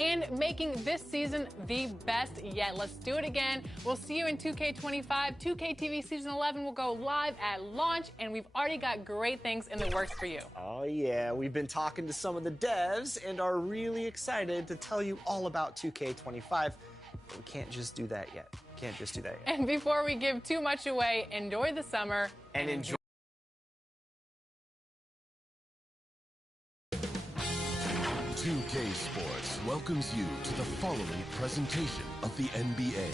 and making this season the best yet. Let's do it again. We'll see you in 2K25. 2K TV Season 11 will go live at launch, and we've already got great things in the works for you. Oh, yeah. We've been talking to some of the devs and are really excited to tell you all about 2K25. But we can't just do that yet. And before we give too much away, enjoy the summer. And enjoy. 2K Sports welcomes you to the following presentation of the NBA.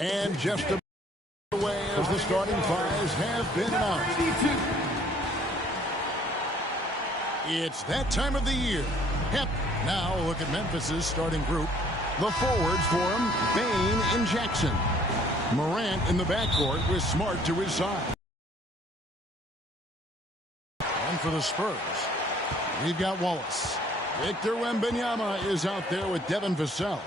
And just away as the starting fives have been announced. It's that time of the year. Yep. Now look at Memphis's starting group. The forwards for him, Bane and Jackson. Morant in the backcourt with Smart to his side. And for the Spurs, we've got Wallace. Victor Wembanyama is out there with Devin Vassell.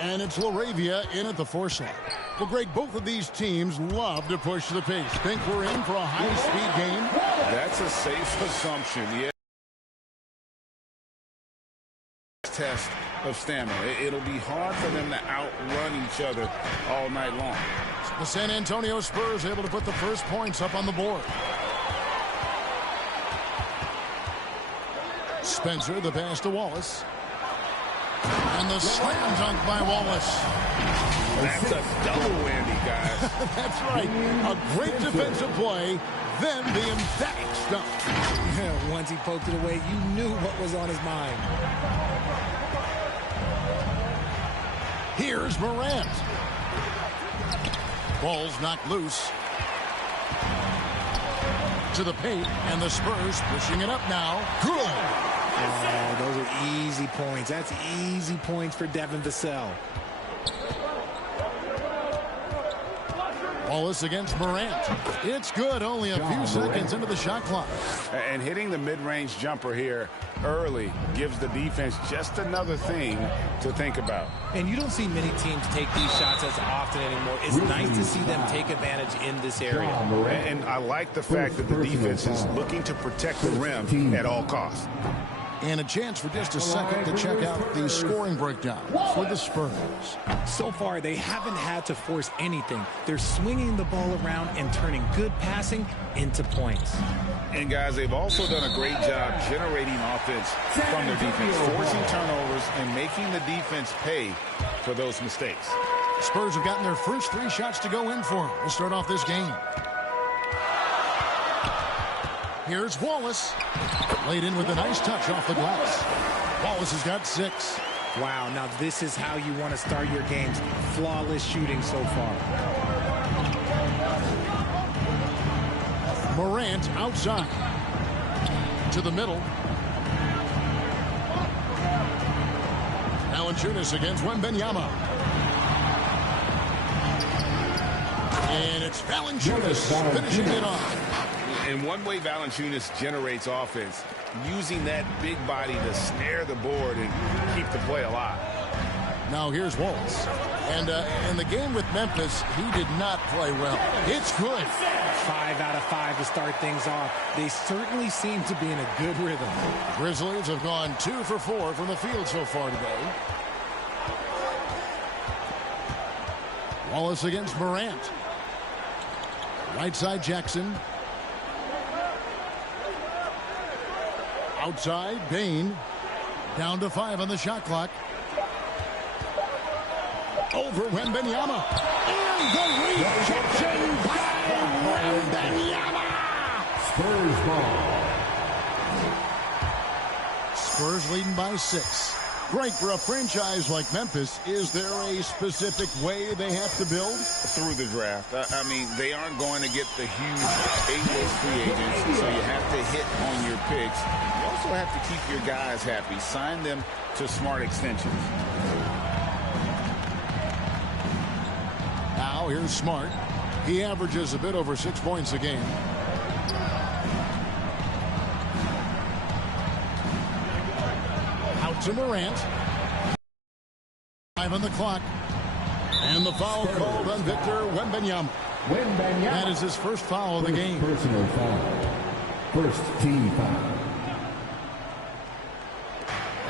And it's LaRavia in at the 4 slot. Well, Greg, both of these teams love to push the pace. Think we're in for a high-speed game? That's a safe assumption, yeah. Test of stamina. It'll be hard for them to outrun each other all night long. The San Antonio Spurs able to put the first points up on the board. Spencer, the pass to Wallace. And the slam dunk by Wallace. That's a double whammy, guys. That's right. A great defensive play, then the emphatic dunk. Once he poked it away, you knew what was on his mind. Here's Morant. Ball's knocked loose. To the paint, and the Spurs pushing it up now. Good. Oh, those are easy points. That's easy points for Devin Vassell. Wallace against Morant. It's good. Only a few seconds into the shot clock. And hitting the mid-range jumper here early gives the defense just another thing to think about. And you don't see many teams take these shots as often anymore. It's nice to see them take advantage in this area. And I like the fact that the defense is looking to protect the rim at all costs. And a chance for just a second to check out the scoring breakdown for the Spurs. So far, they haven't had to force anything. They're swinging the ball around and turning good passing into points. And, guys, they've also done a great job generating offense from their defense, forcing turnovers and making the defense pay for those mistakes. The Spurs have gotten their first 3 shots to go in for them to start off this game. Here's Wallace. Laid in with a nice touch off the glass. Wallace has got 6. Wow, now this is how you want to start your games. Flawless shooting so far. Morant outside. To the middle. Valanciunas against Wembanyama. And it's Valanciunas finishing it off. And one way Valanciunas generates offense, using that big body to snare the board and keep the play alive. Now here's Wallace. And in the game with Memphis, he did not play well. It's good. 5 out of 5 to start things off. They certainly seem to be in a good rhythm. Grizzlies have gone 2 for 4 from the field so far today. Wallace against Morant. Right side Jackson. Outside, Bane. Down to 5 on the shot clock. Over Wembanyama. And the rejection by Wembanyama. Spurs ball. Spurs leading by 6. Great for a franchise like Memphis. Is there a specific way they have to build? Through the draft. I mean, they aren't going to get the huge A-list free agents, so you have to hit on your picks. You also have to keep your guys happy. Sign them to smart extensions. Now here's Smart. He averages a bit over 6 points a game. Out to Morant. 5 on the clock. And the foul called on Victor Wembanyama. That is his first foul of the game. Personal foul. First team foul.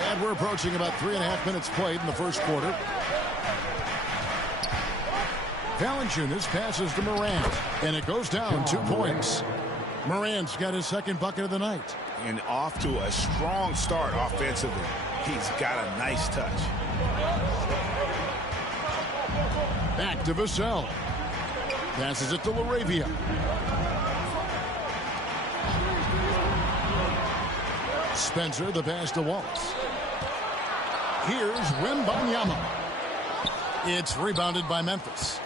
And we're approaching about 3.5 minutes played in the first quarter. Valanciunas passes to Morant, and it goes down 2 points. Morant's got his second bucket of the night. And off to a strong start offensively. He's got a nice touch. Back to Vassell. Passes it to LaRavia. Spencer, the pass to Wallace. Here's Wembanyama. It's rebounded by Memphis.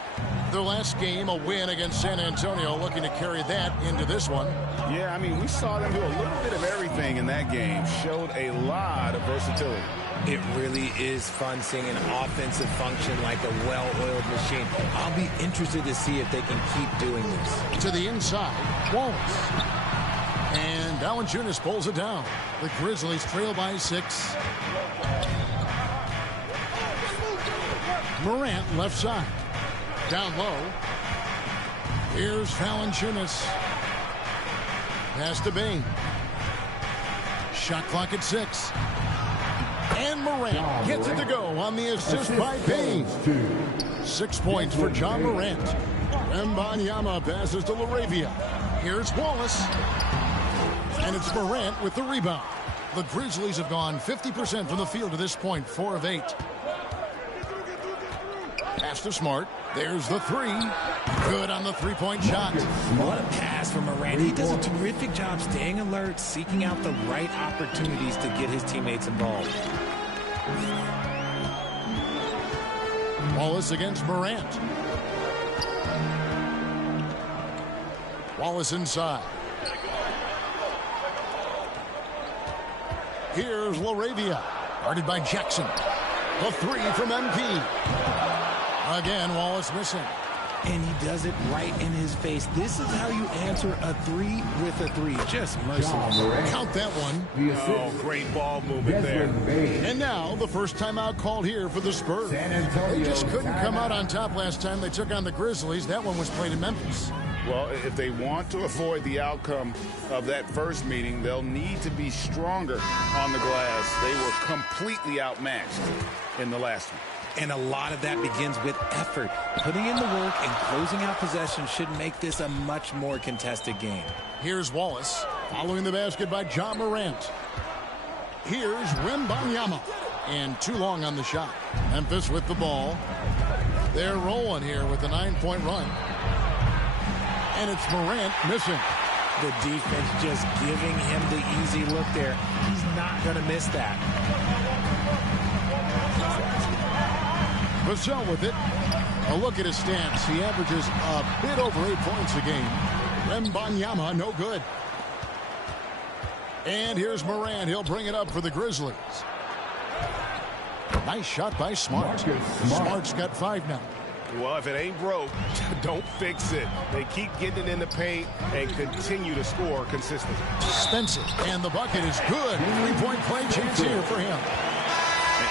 Their last game, a win against San Antonio, looking to carry that into this one. Yeah, I mean, we saw them do a little bit of everything in that game. Showed a lot of versatility. It really is fun seeing an offensive function like a well-oiled machine. I'll be interested to see if they can keep doing this. To the inside, Wallace. And Valanciunas pulls it down. The Grizzlies trail by 6. Morant left side. Down low. Here's Valanciunas. Pass to Bain. Shot clock at 6. And Morant gets it to go on the assist by Bain. 6 points for John Morant. Wembanyama passes to LaRavia. Here's Wallace. And it's Morant with the rebound. The Grizzlies have gone 50% from the field to this point, 4 of 8. Pass to Smart. There's the 3. Good on the 3-point shot. What a pass from Morant. He does a terrific job staying alert, seeking out the right opportunities to get his teammates involved. Wallace against Morant. Wallace inside. Here's LaRavia. Guarded by Jackson. The 3 from MP. Again, Wallace missing. And he does it right in his face. This is how you answer a 3 with a 3. Just merciless. Count that one. Oh, great ball movement there. And now the first timeout called here for the Spurs. They just couldn't come out on top last time they took on the Grizzlies. That one was played in Memphis. Well, if they want to avoid the outcome of that first meeting, they'll need to be stronger on the glass. They were completely outmatched in the last one. And a lot of that begins with effort. Putting in the work and closing out possession should make this a much more contested game. Here's Wallace, following the basket by John Morant. Here's Wembanyama. And too long on the shot. Memphis with the ball. They're rolling here with a 9-point run. And it's Morant missing. The defense just giving him the easy look there. He's not going to miss that. Vassell with it. A look at his stats. He averages a bit over 8 points a game. Wembanyama, no good. And here's Morant. He'll bring it up for the Grizzlies. Nice shot by Smart. Smart's got 5 now. Well, if it ain't broke, don't fix it. They keep getting it in the paint and continue to score consistently. Spencer, and the bucket is good. 3-point play chance here for him.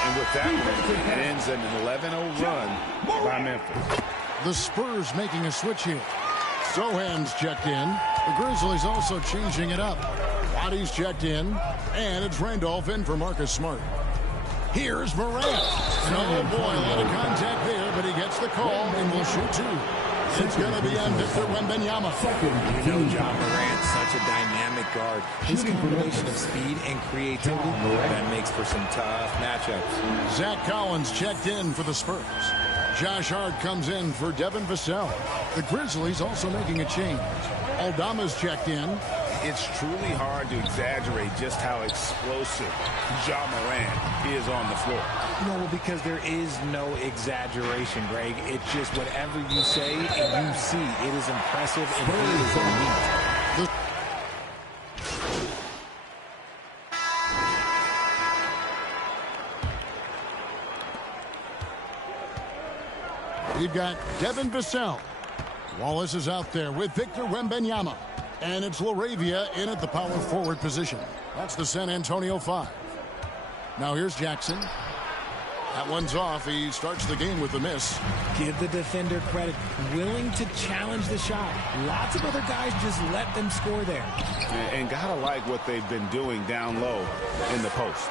And with that one, it ends an 11-0 run by Memphis. The Spurs making a switch here. Sohan's checked in. The Grizzlies also changing it up. Waddy's checked in. And it's Randolph in for Marcus Smart. Here's Morant. And oh boy, a lot of contact there, but he gets the call and will shoot 2. It's going to be on Victor Wembanyama. You know John Morant, such a dynamic guard. His combination of speed and creativity, that makes for some tough matchups. Zach Collins checked in for the Spurs. Josh Hart comes in for Devin Vassell. The Grizzlies also making a change. Aldama's checked in. It's truly hard to exaggerate just how explosive Ja Morant is on the floor. No, because there is no exaggeration, Greg. It's just whatever you say and you see. It is impressive and it is elite. We've got Devin Vassell. Wallace is out there with Victor Wembanyama. And it's LaRavia in at the power forward position. That's the San Antonio 5. Now here's Jackson. That one's off. He starts the game with a miss. Give the defender credit. Willing to challenge the shot. Lots of other guys just let them score there. And gotta like what they've been doing down low in the post.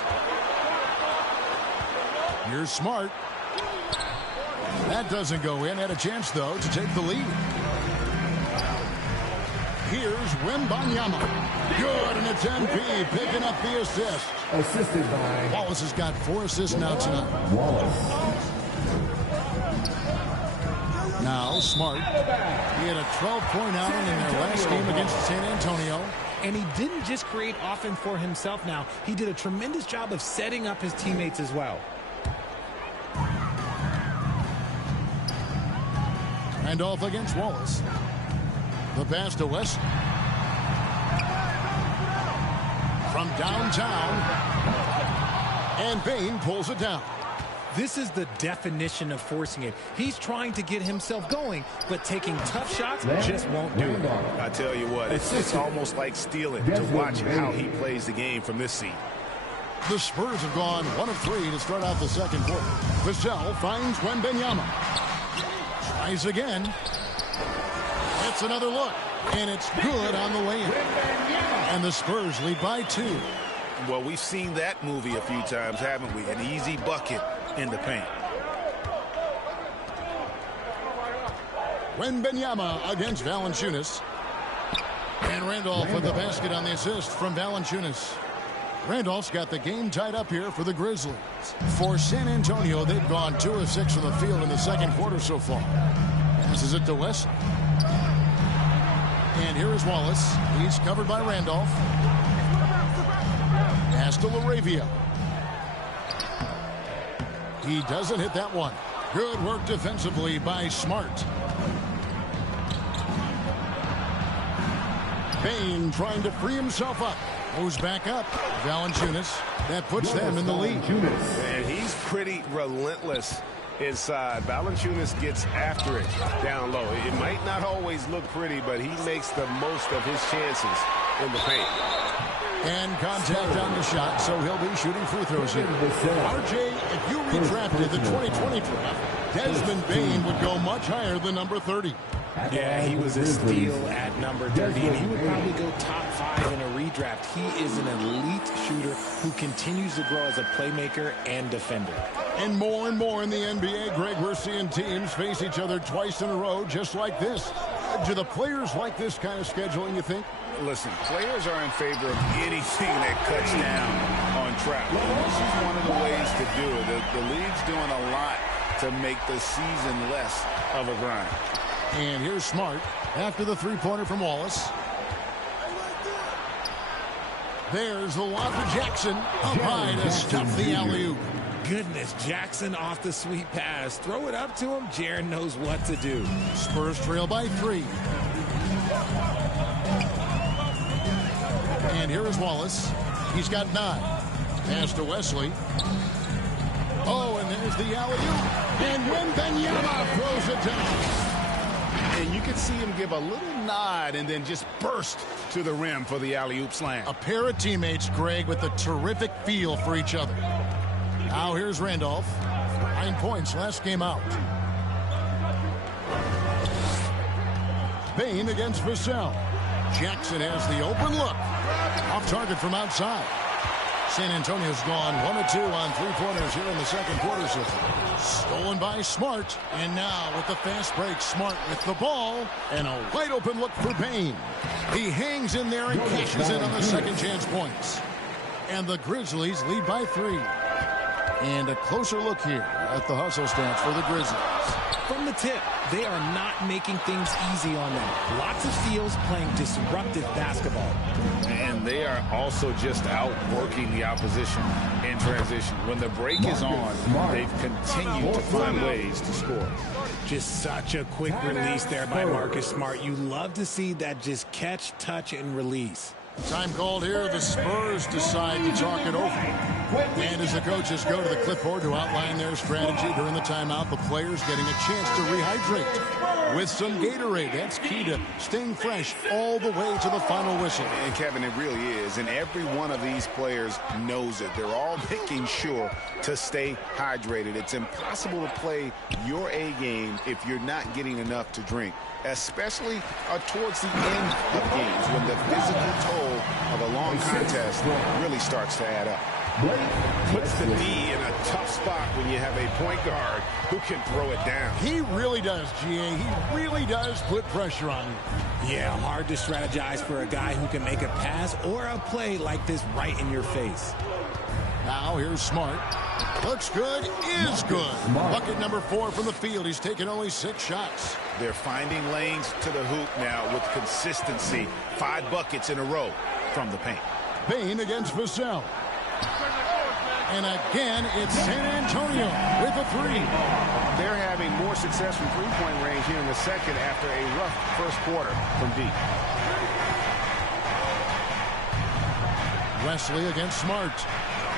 Here's Smart. That doesn't go in. Had a chance, though, to take the lead. Here's Wembanyama. Good, and it's MP picking up the assist. Assisted by Wallace has got 4 assists now tonight. Wallace. Now Smart. He had a 12-point outing in their last game against San Antonio. And he didn't just create offense for himself now. He did a tremendous job of setting up his teammates as well. Randolph against Wallace. The pass to West. From downtown. And Bain pulls it down. This is the definition of forcing it. He's trying to get himself going, but taking tough shots just won't do it. I tell you what, it's almost like stealing to watch how he plays the game from this seat. The Spurs have gone 1 of 3 to start out the second quarter. Vassell finds Wembanyama. Tries again. It's another look, and it's good on the way in. And the Spurs lead by 2. Well, we've seen that movie a few times, haven't we? An easy bucket in the paint. Wembanyama against Valanciunas. And Randolph with the basket on the assist from Valanciunas. Randolph's got the game tied up here for the Grizzlies. For San Antonio, they've gone 2 of 6 from the field in the second quarter so far. Passes it to West. And here is Wallace. He's covered by Randolph. Pass to LaRavia. He doesn't hit that one. Good work defensively by Smart. Bain trying to free himself up. Moves back up. Valanciunas. That puts them in the lead. And he's pretty relentless inside. Valanciunas gets after it down low. It might not always look pretty, but he makes the most of his chances in the paint. And contact on the shot, so he'll be shooting free throws here. RJ, if you redrafted the 2020 draft, Desmond Bain would go much higher than number 30. Yeah, he was a steal at number 30, and he would probably go top 5 in a redraft. He is an elite shooter who continues to grow as a playmaker and defender. And more in the NBA, Greg, we're seeing teams face each other twice in a row just like this. Do the players like this kind of scheduling, you think? Listen, players are in favor of anything that cuts down on travel. This is one of the ways to do it. The league's doing a lot to make the season less of a grind. And here's Smart after the three-pointer from Wallace. There's the lob to Jackson. Up high to stop the alley-oop. Goodness, Jackson off the sweet pass. Throw it up to him. Jaren knows what to do. Spurs trail by 3. And here is Wallace. He's got 9. Pass to Wesley. Oh, and there's the alley-oop. And Wembanyama throws it down. And you can see him give a little nod and then just burst to the rim for the alley-oop slam. A pair of teammates, Greg, with a terrific feel for each other. Now here's Randolph. 9 points last game out. Bain against Vassell. Jackson has the open look. Off target from outside. San Antonio's gone 1 of 2 on three-pointers here in the second quarter so far. Stolen by Smart. And now with the fast break, Smart with the ball. And a wide open look for Bain. He hangs in there and cashes in on the second chance points. And the Grizzlies lead by 3. And a closer look here at the hustle stats for the Grizzlies. From the tip, they are not making things easy on them. Lots of steals, playing disruptive basketball. And they are also just outworking the opposition in transition. When the break is on, they've continued to find ways to score. Just such a quick release there by Marcus Smart. You love to see that just catch, touch, and release. Time called here. The Spurs decide to talk it over. And as the coaches go to the clipboard to outline their strategy during the timeout, the players getting a chance to rehydrate with some Gatorade. That's key to staying fresh all the way to the final whistle. And Kevin, it really is. And every one of these players knows it. They're all making sure to stay hydrated. It's impossible to play your A game if you're not getting enough to drink, especially towards the end of games when the physical toll of a long contest really starts to add up. Puts the knee in a tough spot when you have a point guard who can throw it down. He really does, GA. He really does put pressure on him. Yeah, hard to strategize for a guy who can make a pass or a play like this right in your face. Now here's Smart. Looks good, is good. Bucket number 4 from the field. He's taken only 6 shots. They're finding lanes to the hoop now with consistency. 5 buckets in a row from the paint. Payne against Vassell. And again, it's San Antonio with a 3. They're having more success from three-point range here in the second after a rough first quarter from deep. Wesley against Smart.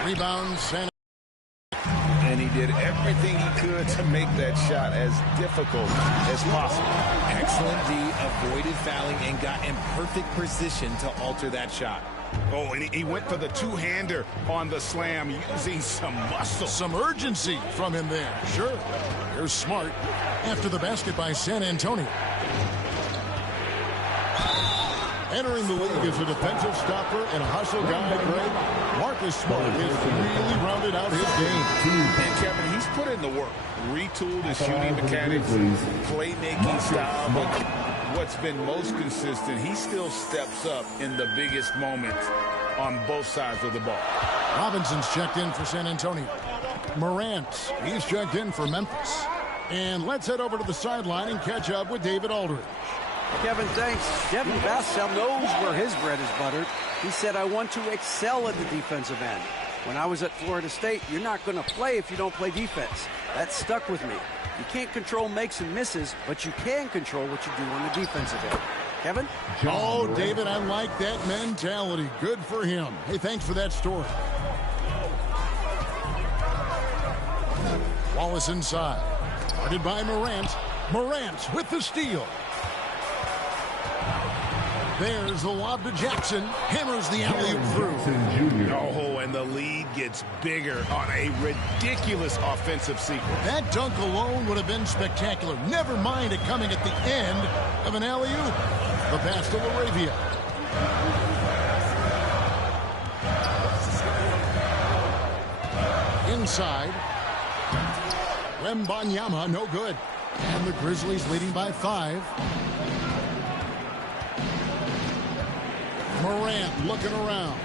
Rebound, San. And he did everything he could to make that shot as difficult as possible. Excellent D, avoided fouling and got in perfect position to alter that shot. Oh, and he went for the two-hander on the slam using some muscle. Some urgency from him there. Sure. Here's Smart after the basket by San Antonio. Entering the league as a defensive stopper and a hustle guy, Greg, Marcus Smart has really rounded out his game. And Kevin, he's put in the work. Retooled his shooting mechanics, playmaking style, but what's been most consistent, he still steps up in the biggest moments on both sides of the ball. Robinson's checked in for San Antonio. Morant, he's checked in for Memphis. And let's head over to the sideline and catch up with David Aldridge. Kevin, thanks. Devin Vassell knows where his bread is buttered. He said, I want to excel at the defensive end. When I was at Florida State, you're not going to play if you don't play defense. That stuck with me. You can't control makes and misses, but you can control what you do on the defensive end. Kevin? Oh, David, I like that mentality. Good for him. Hey, thanks for that story. Wallace inside. Guarded by Morant. Morant with the steal. There's the lob to Jackson. Hammers the alley-oop through. Oh, and the lead gets bigger on a ridiculous offensive sequence. That dunk alone would have been spectacular. Never mind it coming at the end of an alley-oop. The pass to Laravia. Inside. Wembanyama, no good. And the Grizzlies leading by 5. Morant looking around.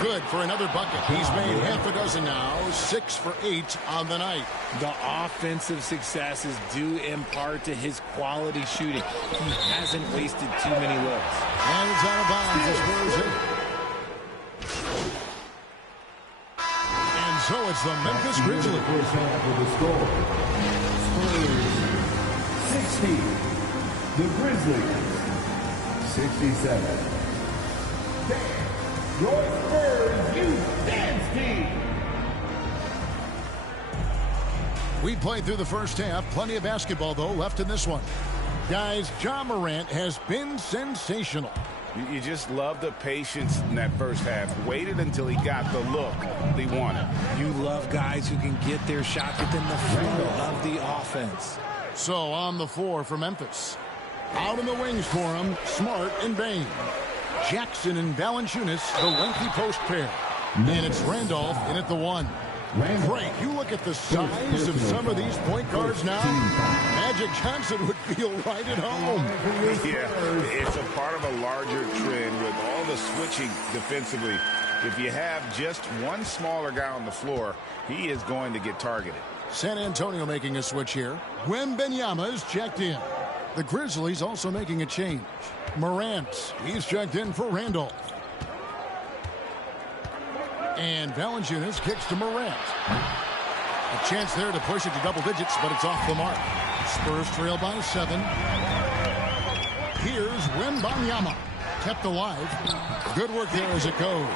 Good for another bucket. He's made half a dozen now. 6 for 8 on the night. The offensive success is due in part to his quality shooting. He hasn't wasted too many looks. And it's out of bounds. The Spurs hit. And so it's the Memphis Grizzlies. First half of the score. Spurs 60. The Grizzlies 67. Your Spurs, you dance team. We played through the first half. Plenty of basketball, though, left in this one. Guys, Ja Morant has been sensational. You just love the patience in that first half. Waited until he got the look he wanted. You love guys who can get their shot within the flow of the offense. So on the floor for Memphis. Out in the wings for him, Smart and Bane. Jackson and Valanciunas, the lengthy post pair. And it's Randolph in at the 1. Frank, you look at the size of some of these point guards now. Magic Johnson would feel right at home. Yeah, it's a part of a larger trend with all the switching defensively. If you have just one smaller guy on the floor, he is going to get targeted. San Antonio making a switch here. Wembanyama is checked in. The Grizzlies also making a change. Morant, he's checked in for Randolph. And Valanciunas kicks to Morant. A chance there to push it to double digits, but it's off the mark. Spurs trail by 7. Here's Wembanyama. kept alive. Good work there as it goes.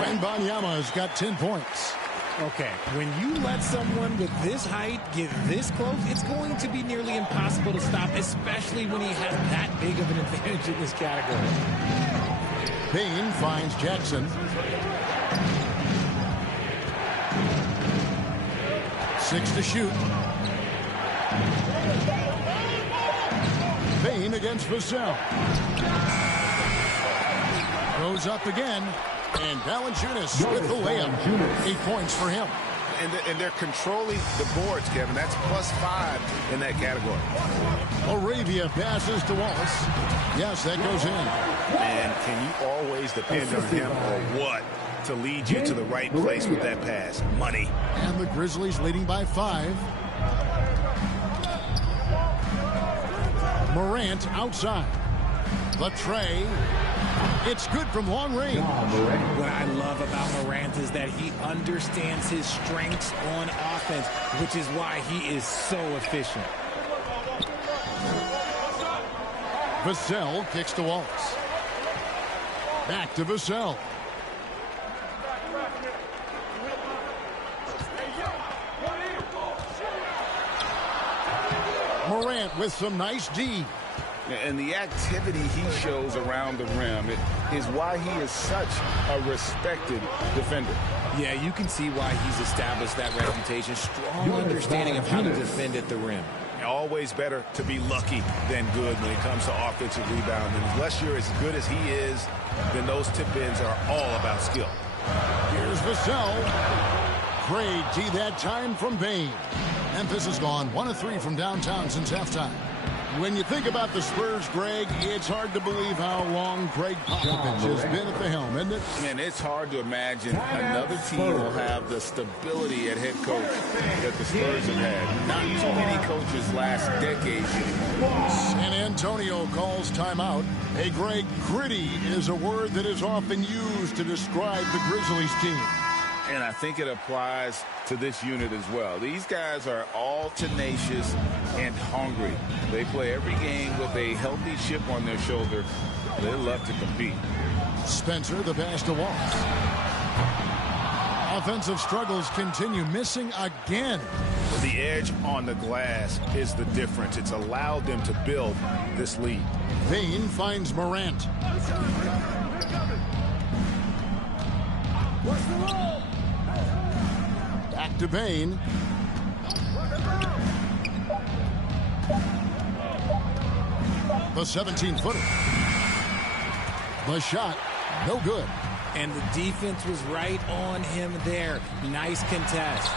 Wembanyama has got 10 points. Okay, when you let someone with this height get this close, it's going to be nearly impossible to stop, especially when he has that big of an advantage in this category. Payne finds Jackson. 6 to shoot. Payne against Vassell. Goes up again. And Valanciunas with the layup. 8 points for him. And they're controlling the boards, Kevin. That's +5 in that category. Arabia passes to Wallace. Yes, that goes in. And can you always depend on him or what to lead you to the right place with that pass? Money. And the Grizzlies leading by 5. Morant outside. The tray. It's good from long range. What I love about Morant is that he understands his strengths on offense, which is why he is so efficient. Vassell kicks to Wallace. Back to Vassell. Morant with some nice D. And the activity he shows around the rim is why he is such a respected defender. Yeah, you can see why he's established that reputation. Strong understanding of how to defend at the rim. Always better to be lucky than good when it comes to offensive rebounding. Unless you're as good as he is, then those tip-ins are all about skill. Here's Vassell. Great D that time from Payne. Memphis has gone 1 of 3 from downtown since halftime. When you think about the Spurs, Greg, it's hard to believe how long Greg Popovich has been at the helm, isn't it? Man, it's hard to imagine another team will have the stability at head coach that the Spurs have had. Not too many coaches last decade anymore. San Antonio calls timeout. Hey, Greg, gritty is a word that is often used to describe the Grizzlies team. And I think it applies to this unit as well. These guys are all tenacious and hungry. They play every game with a healthy chip on their shoulder. They love to compete. Spencer, the pass to Wallace. Offensive struggles continue, missing again. The edge on the glass is the difference. It's allowed them to build this lead. Payne finds Morant. Back to Payne. The 17-footer. The shot, no good. And the defense was right on him there. Nice contest.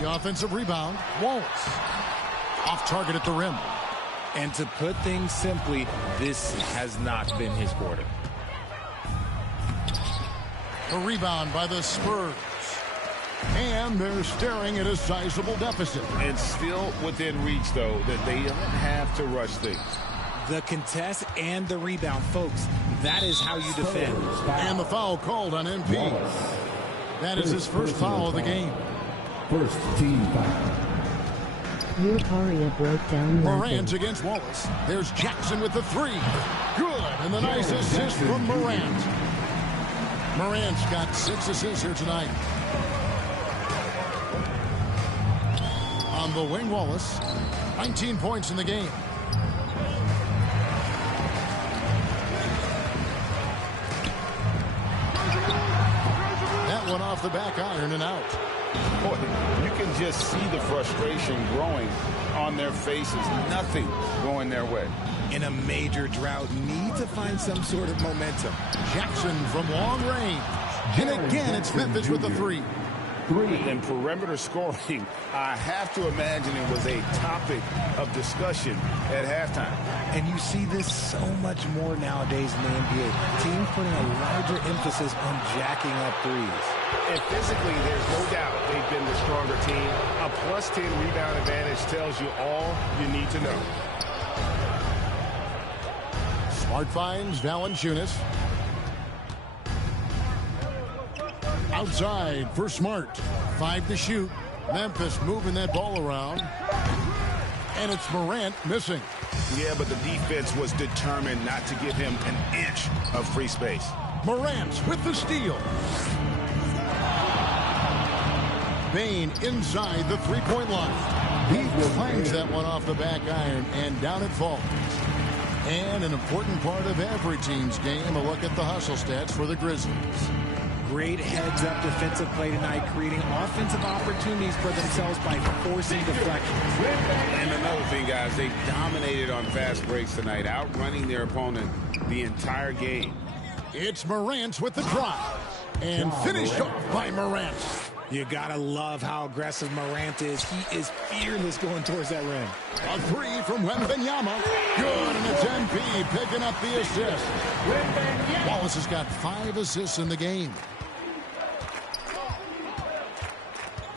The offensive rebound, Wallace. Off target at the rim. And to put things simply, this has not been his quarter. A rebound by the Spurs. And they're staring at a sizable deficit. And still within reach, though, that they don't have to rush things. The contest and the rebound, folks, that is how you defend. And the foul called on MP. That is his first foul of the game. First team foul. Aria broke down Morant against Wallace. There's Jackson with the 3. Good. And the nice assist from Morant. Morant's got 6 assists here tonight. On the wing, Wallace. 19 points in the game. That one off the back iron and out. Boy, you can just see the frustration growing on their faces. Nothing going their way. In a major drought, need to find some sort of momentum. Jackson from long range. And again, it's Memphis with the 3. And perimeter scoring, I have to imagine it was a topic of discussion at halftime. And you see this so much more nowadays in the NBA. Teams putting a larger emphasis on jacking up threes. And physically, there's no doubt they've been the stronger team. A +10 rebound advantage tells you all you need to know. Smart finds Valanciunas. Outside for Smart. 5 to shoot. Memphis moving that ball around. And it's Morant missing. Yeah, but the defense was determined not to give him an inch of free space. Morant with the steal. Bane inside the three-point line. He clangs that one off the back iron, and down it falls. And an important part of every team's game, a look at the hustle stats for the Grizzlies. Great heads-up defensive play tonight, creating offensive opportunities for themselves by forcing deflections. And another thing, guys, they dominated on fast breaks tonight, outrunning their opponent the entire game. It's Morant with the drive, and finished off by Morant. You gotta love how aggressive Morant is. He is fearless going towards that rim. A three from Wembanyama. Good, and it's MP picking up the assist. Wallace has got 5 assists in the game.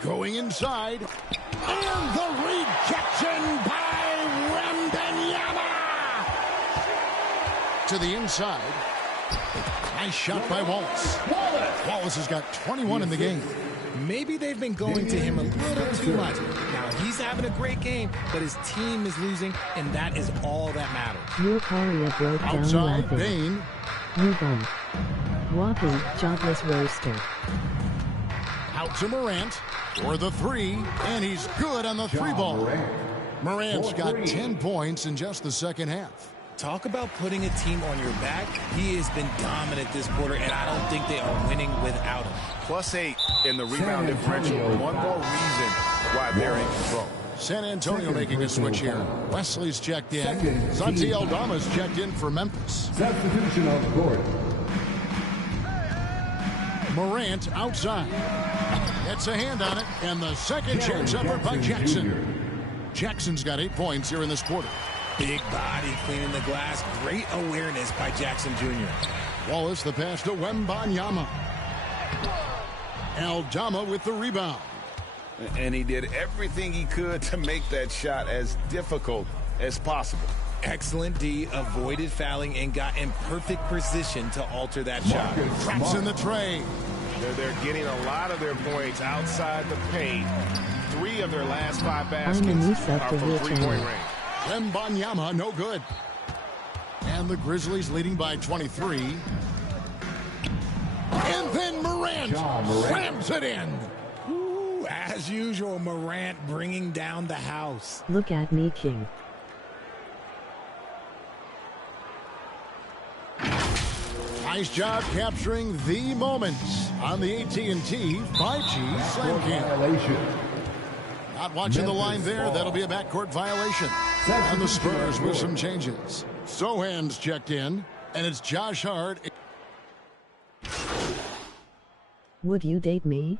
Going inside, and the rejection by Wembanyama! To the inside. Nice shot by Wallace. Wallace has got 21 in the game. Maybe they've been going to him a little too much. Now, he's having a great game, but his team is losing, and that is all that matters. Your Karia broke down Outside, laughing. Bane. Move on. Whopping, jobless roaster. Out to Morant for the three, and he's good on the three ball. Morant's got 10 points in just the second half. Talk about putting a team on your back. He has been dominant this quarter, and I don't think they are winning without him. +8 in the rebound differential. One more reason why they're in control. San Antonio making a switch here. Wesley's checked in. Santi Aldama's checked in for Memphis. Substitution on the court. Morant outside. Gets a hand on it, and the second chance effort by Jackson. Jackson's got 8 points here in this quarter. Big body cleaning the glass. Great awareness by Jackson Jr. Wallace the pass to Wembanyama. Aldama with the rebound. And he did everything he could to make that shot as difficult as possible. Excellent D, avoided fouling, and got in perfect position to alter that shot. Traps in the tray. They're getting a lot of their points outside the paint. 3 of their last 5 baskets are from three-point range. Wembanyama, no good. And the Grizzlies leading by 23. And then Morant slams it in. Ooh, as usual, Morant bringing down the house. Look at me, King. Nice job capturing the moments on the AT&T 5G Slam Cam. Not watching the line there. That'll be a backcourt violation. And the Spurs with some changes. Sohan's checked in, and it's Josh Hart. Would you date me?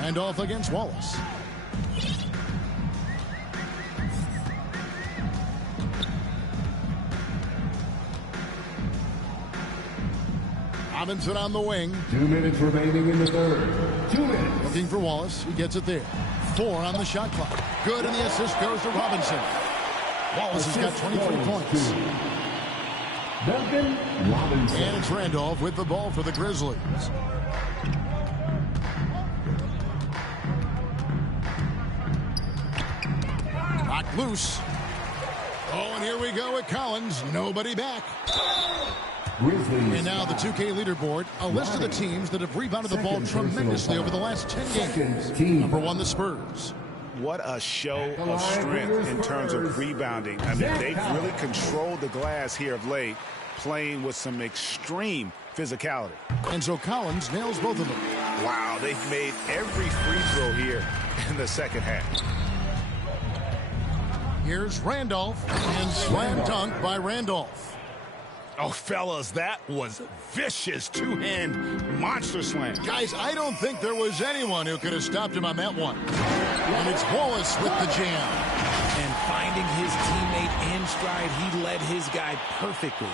And off against Wallace. Robinson on the wing. 2 minutes remaining in the third. 2 minutes. Looking for Wallace. He gets it there. 4 on the shot clock. Good, and the assist goes to Robinson. Wallace has got 23 points. Duncan Robinson. And it's Randolph with the ball for the Grizzlies. Knocked loose. Oh, and here we go with Collins. Nobody back. Grizzlies. And now the 2K leaderboard, a list of the teams that have rebounded the ball tremendously over the last 10 games. Number 1, the Spurs. What a show of strength in terms of rebounding. I mean, they've really controlled the glass here of late, playing with some extreme physicality. And so Collins nails both of them. Wow, they've made every free throw here in the second half. Here's Randolph, and slam dunk by Randolph. Oh, fellas, that was vicious two-hand monster slam. Guys, I don't think there was anyone who could have stopped him on that one. And it's Wallace with the jam. And finding his teammate in stride, he led his guy perfectly.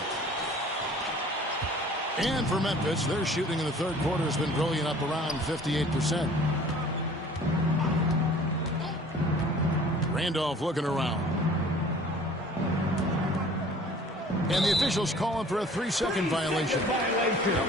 And for Memphis, their shooting in the third quarter has been brilliant, up around 58%. Randolph looking around. And the officials calling for a 3-second violation.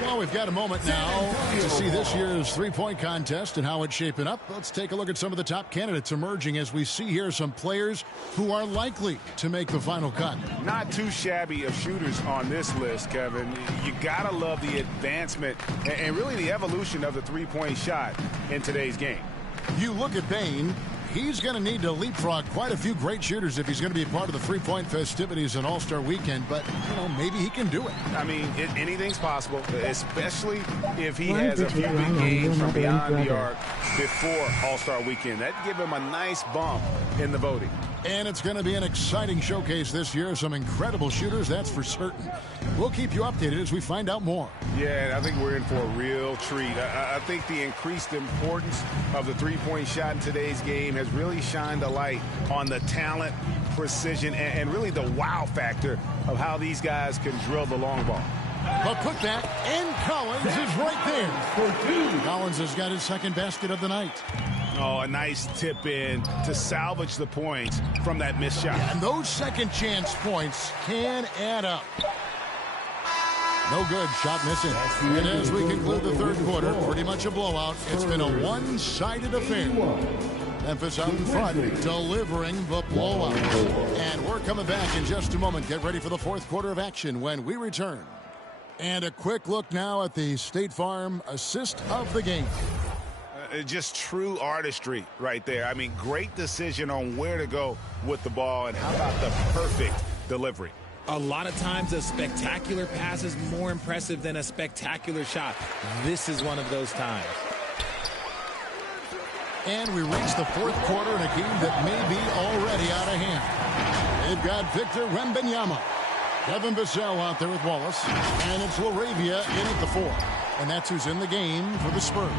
Well, we've got a moment now to see this year's three-point contest and how it's shaping up. Let's take a look at some of the top candidates emerging as we see here some players who are likely to make the final cut. Not too shabby of shooters on this list, Kevin. You gotta love the advancement and really the evolution of the three-point shot in today's game. You look at Bain. He's going to need to leapfrog quite a few great shooters if he's going to be a part of the three-point festivities in All-Star Weekend. But, maybe he can do it. I mean, anything's possible, especially if he has a few big games from beyond the arc before All-Star Weekend. That'd give him a nice bump in the voting. And it's going to be an exciting showcase this year. Some incredible shooters, that's for certain. We'll keep you updated as we find out more. Yeah, I think we're in for a real treat. I think the increased importance of the three-point shot in today's game has really shined a light on the talent, precision, and really the wow factor of how these guys can drill the long ball. But put that, and Collins is right there. Collins has got his second basket of the night. Oh, a nice tip in to salvage the points from that missed shot. And those second chance points can add up. No good, shot missing. And as we conclude the third quarter, pretty much a blowout. It's been a one-sided affair. Memphis out in front, delivering the blowout. And we're coming back in just a moment. Get ready for the fourth quarter of action when we return. And a quick look now at the State Farm assist of the game. Just true artistry right there. I mean, great decision on where to go with the ball, and how about the perfect delivery? A lot of times a spectacular pass is more impressive than a spectacular shot. This is one of those times. And we reach the fourth quarter in a game that may be already out of hand. They've got Victor Wembanyama, Devin Vassell out there with Wallace, and it's LaRavia in at the 4. And that's who's in the game for the Spurs.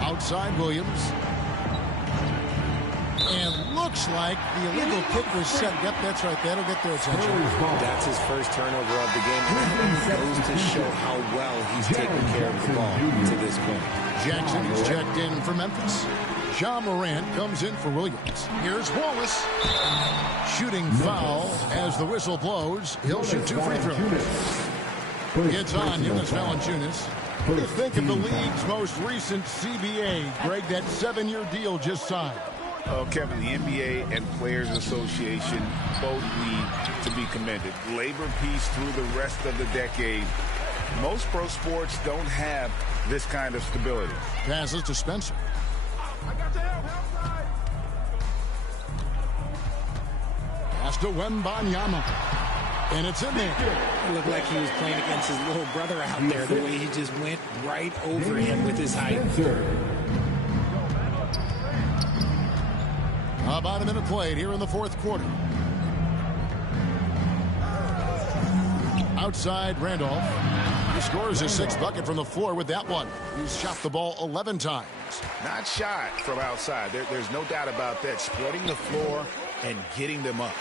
Outside Williams. And looks like the illegal kick was set. Yep, that's right. That'll get their attention. That's his first turnover of the game. And that goes to show how well he's taken care of the ball to this point. Jackson is checked in for Memphis. Ja Morant comes in for Williams. Here's Wallace. Shooting foul as the whistle blows. He'll shoot 2 free throws. Gets on Jonas Valanciunas. What do you think of the league's most recent CBA? Greg, that 7-year deal just signed. Oh, Kevin, the NBA and Players Association both need to be commended. Labor peace through the rest of the decade. Most pro sports don't have this kind of stability. Passes to Spencer. Pass to Wembanyama. And it's in there. It looked like he was playing against his little brother out there, the way he just went right over him with his height. About a minute played here in the fourth quarter. Outside Randolph. He scores his 6th bucket from the floor with that one. He's shot the ball 11 times. Not shot from outside. There's no doubt about that. Spreading the floor and getting them up.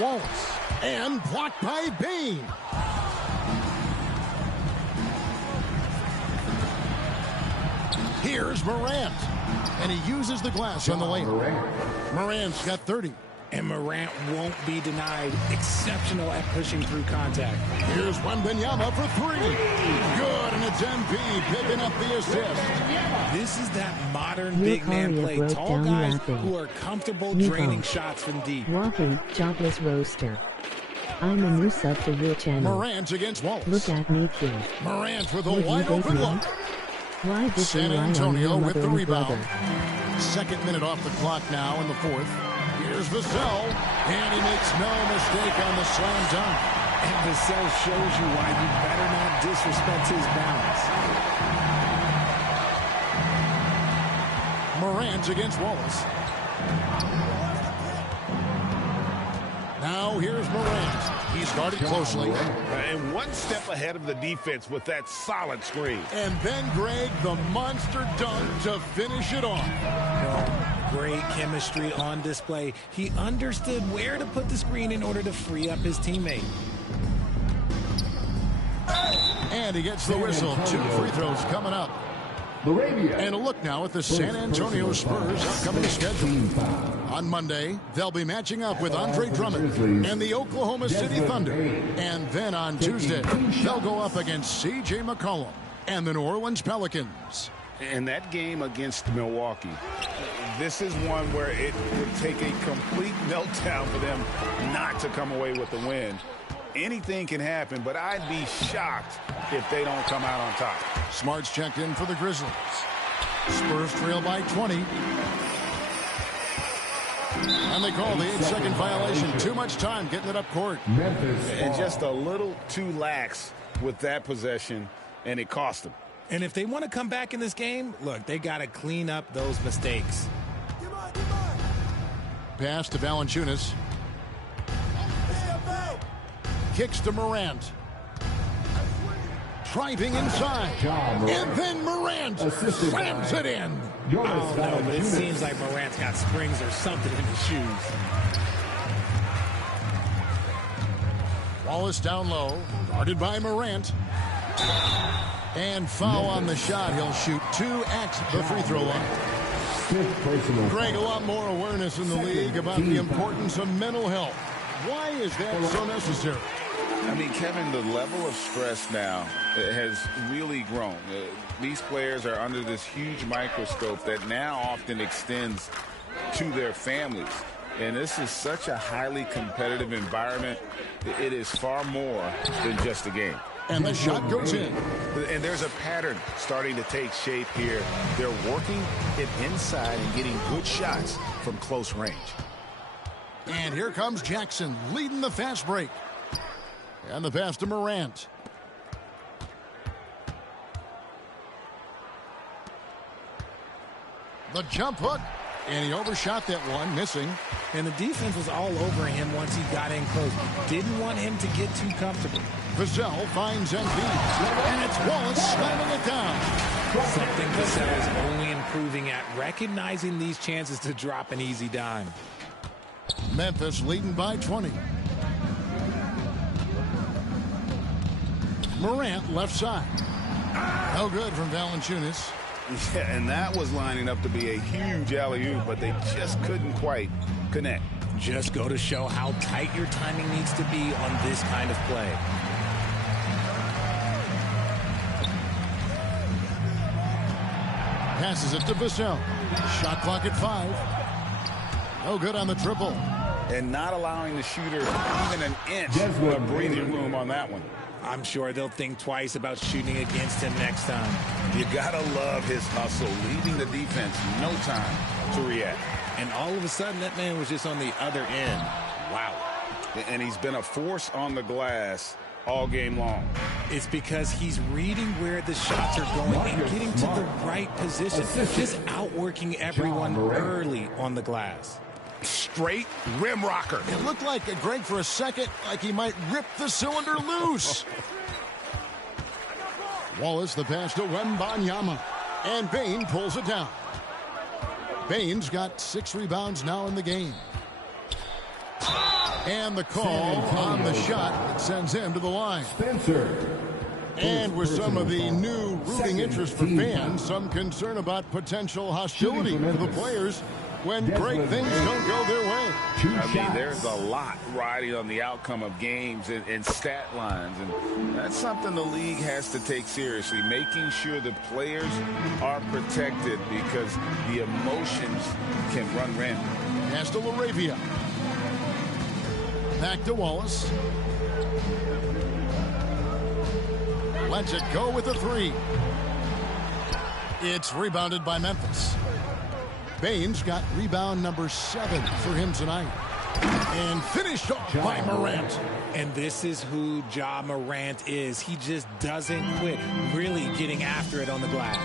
Wallace. And blocked by Bain. Here's Morant. And he uses the glass on the layup. Morant's got 30. And Morant won't be denied. Exceptional at pushing through contact. Here's Wembanyama for 3. Good, and it's MP picking up the assist. This is that modern big man play. Tall guys who are comfortable draining shots from deep. Walking, jobless roaster. I'm a new sub to your channel. Morant against Wallace. Look at me, kid. Morant with a wide open look. Why did San you lie Antonio on your with the mother and rebound. brother? 2nd minute off the clock now in the 4th. Here's Vassell, and he makes no mistake on the slam dunk. And Vassell shows you why you better not disrespect his balance. Morant against Wallace. Now here's Morant. He's guarded closely. And one step ahead of the defense with that solid screen. And then Greg, the monster dunk to finish it off. Great chemistry on display. He understood where to put the screen in order to free up his teammate. And he gets the whistle. 2 free throws coming up. And a look now at the San Antonio Spurs' upcoming schedule. On Monday, they'll be matching up with Andre Drummond and the Oklahoma City Thunder. And then on Tuesday, they'll go up against C.J. McCollum and the New Orleans Pelicans. And that game against Milwaukee, this is one where it would take a complete meltdown for them not to come away with the win. Anything can happen, but I'd be shocked if they don't come out on top. Smart's checked in for the Grizzlies. Spurs trail by 20. And they call the 8-second violation. Too much time getting it up court. And just a little too lax with that possession, and it cost them. And if they want to come back in this game, look, they got to clean up those mistakes. Pass to Valanciunas. Kicks to Morant. Driving inside. And then Morant slams it in. Oh, no, but it seems like Morant's got springs or something in his shoes. Wallace down low. Guarded by Morant. And foul on the shot. He'll shoot 2 at the free throw line. Greg, a lot more awareness in the league about the importance of mental health. Why is that so necessary? I mean, Kevin, the level of stress now has really grown. These players are under this huge microscope that now often extends to their families. And this is such a highly competitive environment. It is far more than just a game. And the shot goes in. And there's a pattern starting to take shape here. They're working it inside and getting good shots from close range. And here comes Jackson leading the fast break. And the pass to Morant. The jump hook. And he overshot that one, missing. And the defense was all over him once he got in close. Didn't want him to get too comfortable. Vassell finds Embiid. And it's Wallace slamming it down. Something Vassell is only improving at, recognizing these chances to drop an easy dime. Memphis leading by 20. Morant left side. No good from Valanciunas. Yeah, and that was lining up to be a huge alley-oop, but they just couldn't quite connect. Just go to show how tight your timing needs to be on this kind of play. Passes it to Vassell. Shot clock at 5. No good on the triple. And not allowing the shooter even an inch of breathing room on that one. I'm sure they'll think twice about shooting against him next time. You gotta love his hustle, leaving the defense no time to react. And all of a sudden, that man was just on the other end. Wow. And he's been a force on the glass all game long. It's because he's reading where the shots are going and getting to the right position. Just outworking everyone early on the glass. Straight rim rocker. It looked like, Greg, for a second, like he might rip the cylinder loose. Wallace, the pass to Wembanyama. And Bane pulls it down. Bane's got 6 rebounds now in the game. And the call on the shot that sends him to the line. And with some of the new rooting interest for fans, some concern about potential hostility for the players when great things don't go their way. I mean, there's a lot riding on the outcome of games and stat lines, and that's something the league has to take seriously, making sure the players are protected because the emotions can run rampant. Pass to LaRavia. Back to Wallace. Lets it go with a 3. It's rebounded by Memphis. Bane's got rebound number 7 for him tonight. And finished off by Morant. And this is who Ja Morant is. He just doesn't quit, really getting after it on the glass.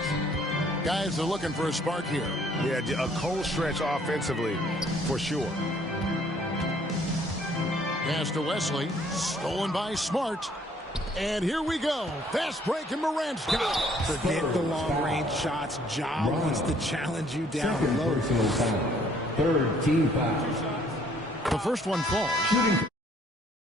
Guys are looking for a spark here. Yeah, a cold stretch offensively, for sure. Pass to Wesley. Stolen by Smart. And here we go. Fast break and Morant's got it. Forget the long-range shots. Ja wants to challenge you down Second low. personal foul. Third team foul. The first one falls. Shooting